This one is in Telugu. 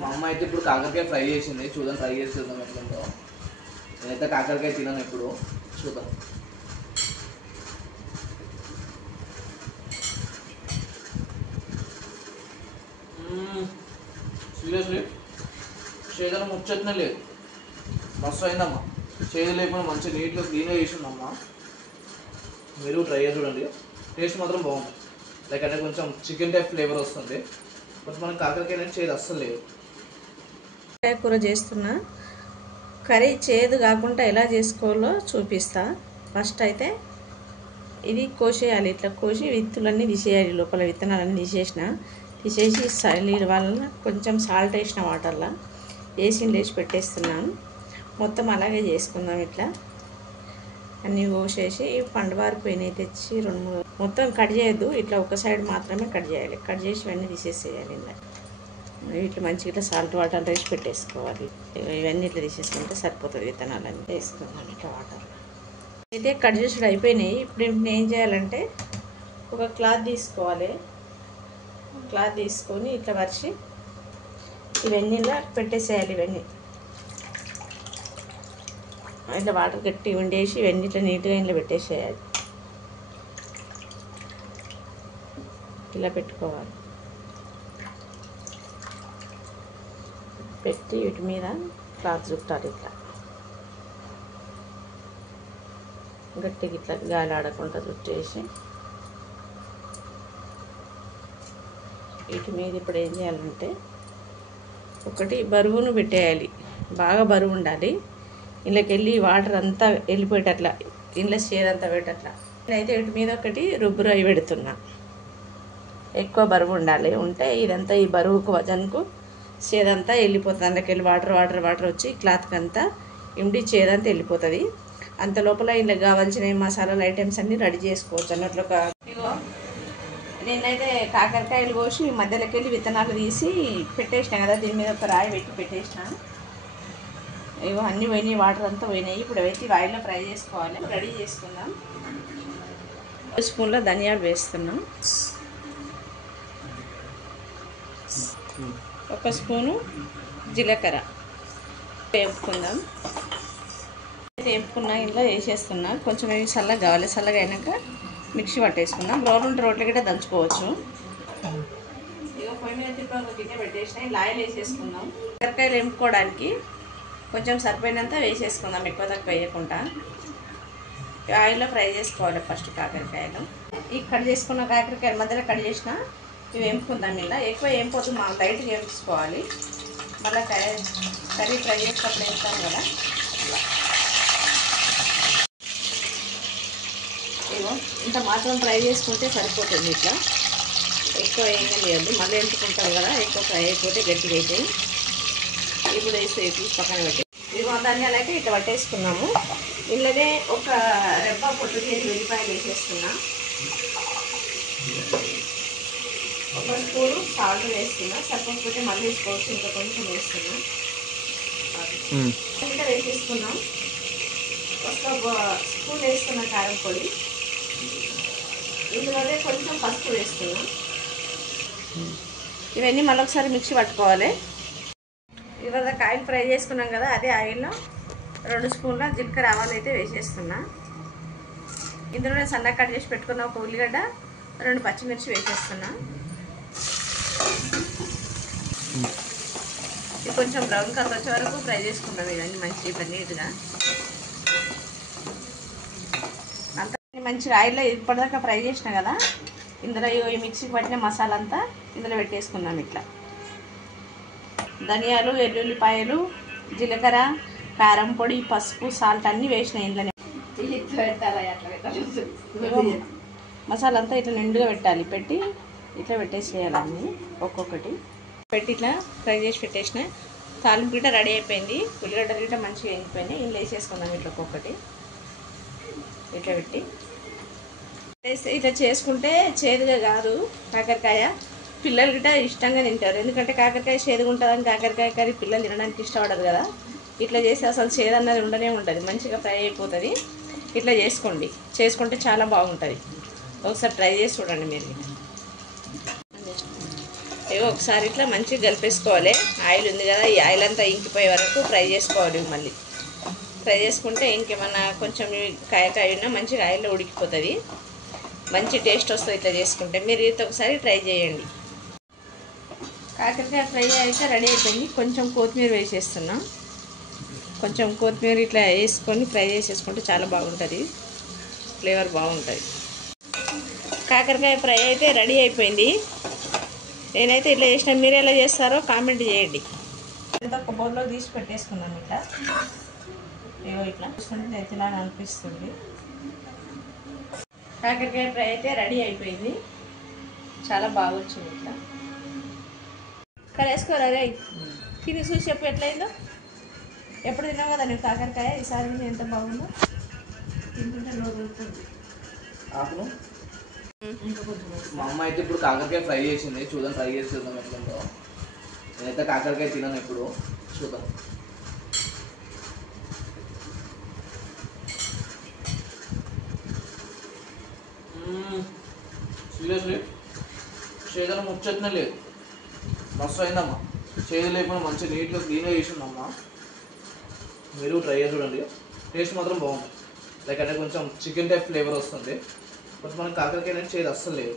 మా అమ్మ అయితే ఇప్పుడు కాకరకాయ ఫ్రై చేసింది. చూద్దాం, ట్రై చేసి చూద్దాం ఎట్లుందో. నేనైతే కాకరకాయ తినను ఎప్పుడు. చూద్దాం. సీరియస్లీ చేదనం ముచ్చట్నే లేదు. మస్తు అయిందమ్మా. చేదు లేకుండా మంచిగా నీట్గా క్లీన్గా చేసిందమ్మా. మీరు ట్రై చేసి చూడండి. టేస్ట్ మాత్రం బాగుంది. లైక్ అంటే కొంచెం చికెన్ టైప్ ఫ్లేవర్ వస్తుంది. బట్ మనకి కాకరకాయ అనేది చేదు అస్సలు లేదు. కూర చేస్తున్నా. కర్రీ చేదు కాకుండా ఎలా చేసుకోవాలో చూపిస్తా. ఫస్ట్ అయితే ఇది కోసేయాలి. ఇట్లా కోసి విత్తులన్నీ తీసేయాలి. లోపల విత్తనాలన్నీ తీసేసి నీళ్ళ వల్ల కొంచెం సాల్ట్ వేసిన వాటర్లో వేసి పెట్టేస్తున్నాను. మొత్తం అలాగే చేసుకుందాం. ఇట్లా అన్నీ కోసేసి పండువారు పోయినాయి తెచ్చి 2-3 మొత్తం కట్ చేయొద్దు. ఇట్లా ఒక సైడ్ మాత్రమే కట్ చేయాలి. కట్ చేసి ఇవన్నీ తీసేసేయాలి. ఇలా ఇట్లా మంచిగా ఇట్లా సాల్ట్ వాటర్ వేసి పెట్టేసుకోవాలి. ఇవన్నీ ఇట్లా తీసేసుకుంటే సరిపోతుంది. విత్తనాలన్నీ వేసుకుందాం ఇట్లా వాటర్. అయితే కట్ చేసి అయిపోయినాయి. ఇప్పుడు ఏం చేయాలంటే ఒక క్లాత్ తీసుకోవాలి. క్లాత్ తీసుకొని ఇట్లా పరిచి ఇవన్నీ ఇలా పెట్టేసేయాలి. ఇవన్నీ ఇట్లా వాటర్ గట్టి వండేసి ఇవన్నీ ఇట్లా నీట్గా ఇంట్లో పెట్టేసేయాలి. ఇలా పెట్టుకోవాలి. పెట్టి వీటి మీద క్లాత్ చుట్టాలి. ఇట్లా గట్టిగా ఇట్లా గాలి ఆడకుండా చుట్టేసి వీటి మీద ఇప్పుడు ఏం చేయాలంటే ఒకటి బరువును పెట్టేయాలి. బాగా బరువు ఉండాలి. ఇంట్లోకి వెళ్ళి వాటర్ అంతా వెళ్ళిపోయేటట్లా, ఇంట్లో చేదంతా పెట్టట్లా. నేనైతే వీటి మీద ఒకటి రుబ్బురాయి పెడుతున్నా. ఎక్కువ బరువు ఉండాలి. ఉంటే ఇదంతా ఈ బరువుకు వజన్కు చేదంతా వెళ్ళిపోతుంది. అందులోకి వెళ్ళి వాటర్ వచ్చి క్లాత్కి అంతా ఇమిడి చేదంతా వెళ్ళిపోతుంది. అంత లోపల ఇందులో కావాల్సిన మసాలాల ఐటమ్స్ అన్నీ రెడీ చేసుకోవచ్చు అన్నట్లు. ఇగో నేనైతే కాకరకాయలు కోసి మధ్యలోకి వెళ్ళి విత్తనాలు తీసి పెట్టేసిన కదా, దీని మీద ఒక రాయి పెట్టి పెట్టేసిన. ఇగో అన్నీ పోయినాయి, వాటర్ అంతా పోయినాయి. ఇప్పుడు అయితే ఆయిల్లో ఫ్రై చేసుకోవాలి. రెడీ చేసుకుందాం. 1 స్పూన్ల ధనియాలు వేస్తున్నాం. 1 స్పూను జీలకర్ర వేపుకుందాం. వేపుకున్నా ఇంట్లో వేసేస్తున్నా. కొంచెం ఇవి చల్లగా కావాలి. చల్లగా అయినాక మిక్సీ పట్టేసుకుందాం. రోట్లు గట్రా దంచుకోవచ్చు. ఇక పొయ్యి మీద తిప్పి గిన్నె పెట్టేసిన ఇలా ఆయిల్ వేసేసుకుందాం. కాకరకాయలు వేపుకోవడానికి కొంచెం సరిపోయినంత వేసేసుకుందాం. ఎక్కువ తక్కువ వేయకుండా ఆయిల్లో ఫ్రై చేసుకోవాలి. ఫస్ట్ కాకరకాయలు ఈ కట్ చేసుకున్న కాకరకాయలు మధ్యలో కట్ చేసిన ఇవి వేపుకుందాం. ఇలా ఎక్కువ వేపుకోవద్దు, మా లైట్గా వేసుకోవాలి. మళ్ళీ కర్రీ ఫ్రై చేసేటప్పుడు వేస్తాం కదా. ఇగో ఇంత మాత్రం ఫ్రై చేసుకుంటే సరిపోతుంది. ఇట్లా ఎక్కువ ఏం లేదు. మళ్ళీ ఎంచుకుంటాం కదా, ఎక్కువ ఫ్రై అయిపోతే గట్టిగా అయితే. ఇప్పుడు వేసి తీసి పక్కన పెట్టి ఇదిగో ధనియాలు అయితే ఇట్లా పట్టేసుకున్నాము. ఇందులోనే ఒక రెబ్బ పొట్టు చేసి వెల్లిపాయలు వేసేస్తున్నా. 1 స్పూను సాల్ట్ వేస్తున్నా. సరిపోతే మళ్ళీ వేసుకోవచ్చు. ఇంకా కొంచెం వేస్తున్నా. ఇంకా వేసేసుకున్నాం. 1 స్పూన్ వేస్తున్నా కారం పొడి. ఇందులోనే కొంచెం పసుపు వేస్తున్నా. ఇవన్నీ మళ్ళీ ఒకసారి మిక్సీ పట్టుకోవాలి. ఇవాళ కాయలు ఫ్రై చేసుకున్నాం కదా, అదే ఆయిల్లో 2 స్పూన్ల జీలకర్ర ఆవాలు అయితే వేసేస్తున్నా. ఇందులోనే సన్నగా కట్ చేసి పెట్టుకున్న 1 ఉల్లిగడ్డ, 2 పచ్చిమిర్చి వేసేస్తున్నా. ఇది కొంచెం బ్రౌన్ కలర్ వచ్చే వరకు ఫ్రై చేసుకున్నాం. ఇవన్నీ మంచిగా నీట్గా అంతా మంచిగా ఆయిల్లో ఇప్పటిదాకా ఫ్రై చేసిన కదా, ఇందులో ఈ మిక్సీకి పట్టిన మసాలా అంతా ఇందులో పెట్టేసుకుందాం. ఇట్లా ధనియాలు, వెల్లుల్లిపాయలు, జీలకర్ర, కారం పొడి, పసుపు, సాల్ట్ అన్నీ వేసిన ఇంట్లోనే. మసాలా అంతా ఇట్లా నిండుగా పెట్టాలి. పెట్టి ఇట్లా పెట్టేసేయాలి. అన్నీ ఒక్కొక్కటి పెట్టి ఇట్లా ఫ్రై చేసి పెట్టేసిన. తాలింపు గిట్ట రెడీ అయిపోయింది. ఉల్లిగడ్డలు గిట్ట మంచిగా వేగిపోయినాయి. ఇంట్లో వేసేసుకుందాం. ఇట్లా ఒక్కొక్కటి ఇట్లా పెట్టి ఇట్లా చేసుకుంటే చేదుగా కాదు కాకరకాయ. పిల్లలు గిట్ట ఇష్టంగా తింటారు. ఎందుకంటే కాకరకాయ చేదుగా ఉంటుందని కాకరకాయ కర్రీ పిల్లలు తినడానికి ఇష్టపడదు కదా. ఇట్లా చేసి అసలు చేదు అన్నది ఉండనే ఉంటుంది. మంచిగా ఫ్రై అయిపోతుంది. ఇట్లా చేసుకుంటే చాలా బాగుంటుంది. ఒకసారి ట్రై చేసి చూడండి మీరు. ఇక ఒకసారి ఇట్లా మంచిగా కలిపేసుకోవాలి. ఆయిల్ ఉంది కదా, ఈ ఆయిల్ అంతా ఇంకిపోయే వరకు ఫ్రై చేసుకోవాలి. మళ్ళీ ఫ్రై చేసుకుంటే ఇంకేమన్నా కొంచెం కాయ ఉన్నా మంచిగా ఆయిల్లో ఉడికిపోతుంది, మంచి టేస్ట్ వస్తుంది ఇట్లా చేసుకుంటే. మీరు ఇది ఒకసారి ట్రై చేయండి. కాకరకాయ ఫ్రై అయితే రెడీ అయిపోయింది. కొంచెం కొత్తిమీర వేసేస్తున్నాం. కొంచెం కొత్తిమీర ఇట్లా వేసుకొని ఫ్రై చేసేసుకుంటే చాలా బాగుంటుంది, ఫ్లేవర్ బాగుంటుంది. కాకరకాయ ఫ్రై అయితే రెడీ అయిపోయింది. నేనైతే ఇట్లా చేసిన, మీరు ఎలా చేస్తారో కామెంట్ చేయండి. ఇదంతా ఒక బౌల్లో తీసి పెట్టేసుకున్నాను. ఇట్లా ఏవో ఇట్లా చూసుకుంటే ఎత్తిలాగా అనిపిస్తుంది. కాకరకాయ ఫ్రై అయితే రెడీ అయిపోయింది, చాలా బాగా వచ్చింది. ఇట్లా వేసుకోరా రే, తిని చూసి చెప్పు ఎట్లయిందో. ఎప్పుడు తిన్నావు కదా నేను కాకరకాయ, ఈసారి తిని ఎంత బాగుందో. తింటుంటే నోరు ఊరుతుంది. మా అమ్మ అయితే ఇప్పుడు కాకరకాయ ఫ్రై చేసింది, చూద్దాం, ట్రై చేసి చూద్దాం ఎట్లుందో. నేనైతే కాకరకాయ తినను ఎప్పుడు, చూద్దాం. సీరియస్లీ చేదనం ముచ్చట్నే లేదు, మస్తు అయిందమ్మా. చేదు లేకుండా మంచిగా నీట్గా క్లీన్గా చేసిందమ్మా. మీరు ట్రై చేసి చూడండి, టేస్ట్ మాత్రం బాగుంది. లైక్ అంటే కొంచెం చికెన్ టైప్ ఫ్లేవర్ వస్తుంది, కొంచెం మనకి కాకరకాయ అనేది చేదు అస్సలు లేదు.